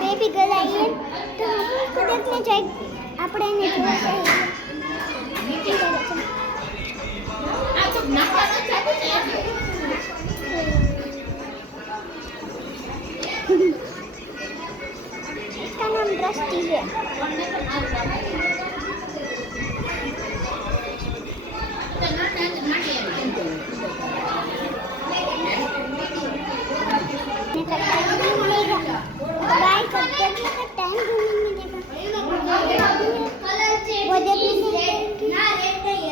Baby girl આવીએ તો કદાચને જાય આપણે એને આ તો નાખવાનો ચાલુ છે इसका नाम दृष्टि है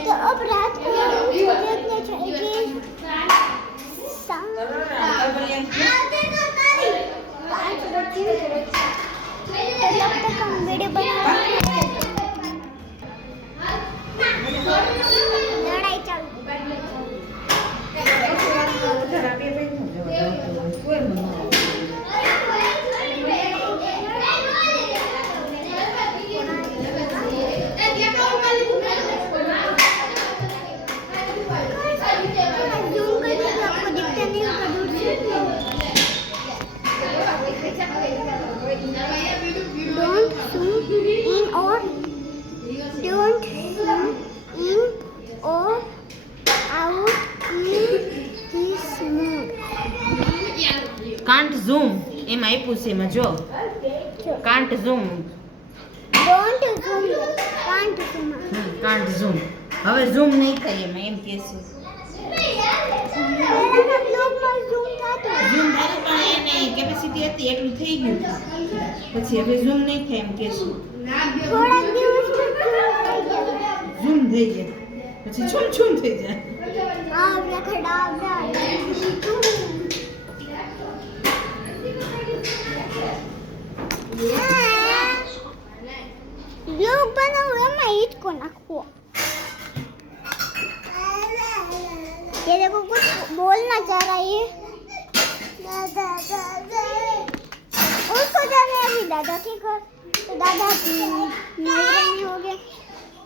तो अब रात को देखने चाहिए 5 बजे तब तक हम वीडियो बनाएंगे लड़ाई चालू કાન્ટ ઝૂમ એમાં આપ્યું છે એમાં જો can't zoom don't zoom can't zoom can't zoom હવે ઝૂમ નહીં થાય એમાં એમ કે છે પહેલાના બ્લોગમાં ઝૂમ થતો ઝૂમ થાય પણ એને કેપેસિટી હતી એટલું થઈ ગયું પછી હવે ઝૂમ નહીં થાય એમ કે છે થોડા દિવસમાં ઝૂમ થઈ જાય પછી છૂમ છૂમ થઈ જાય આવડા ખડા આવડા બ્લોગ બનાવો એમાં હિચકો નાખવો ये देखो कुछ बोलना चाह रहा है दादा दादा उसको जाने अभी दादा ठीक है तो दादा नहीं हो गए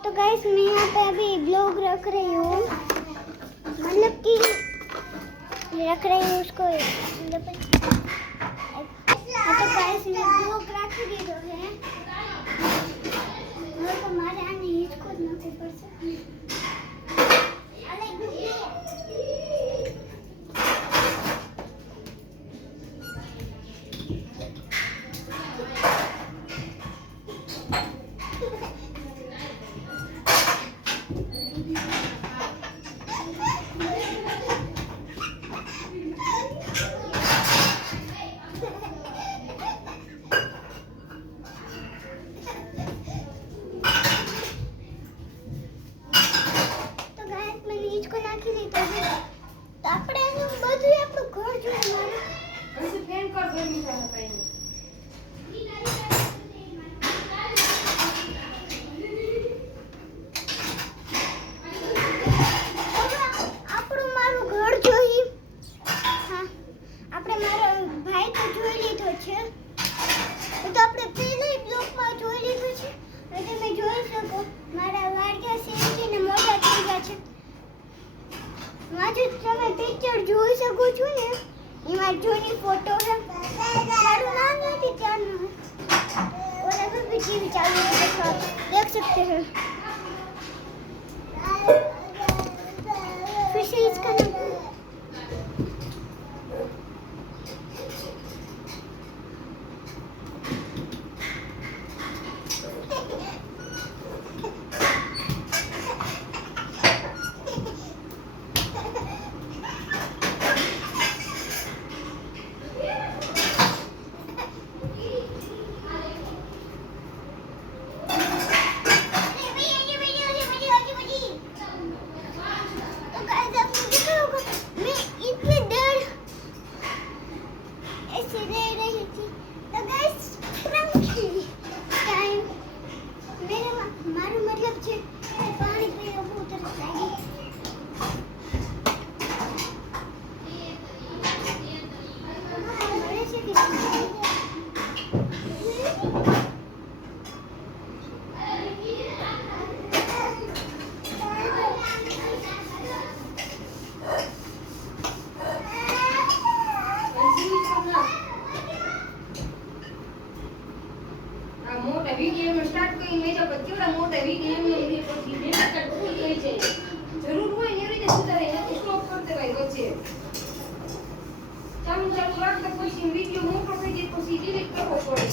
तो गाइस मैं यहाँ पे अभी ब्लॉग रख रही हूँ मतलब कि रख रही हूँ उसको तो गाइस मैं ब्लॉग रख दी है और हमारे आने इसको ना ऊपर से પિક્ચર જોઈ શકો છો ને એમાં જોની ફોટો છે મારું નામ નથી ત્યાંનું और अगर भी टीवी चालू है तो आप देख सकते हैं फिर से इसका नाम મારું મતલબ છે કે પાણી પીવું બહુ તરસ લાગી. મળે છે કે આ મોટા વિડીયો સ્ટાર્ટ કરી મેજા પર કેવડા મોટા વિડીયો એમ પછી મેટા ફૂલ થઈ જાય જરૂર હોય ને એવી રીતે સુધારે નથી સ્ટોપ કરી દેવાય વચ્ચે ચાલુ ચાલુ રાખતા પછી વિડીયો મોટો થઈ જાય પછી ડિલીટ કરવો પડે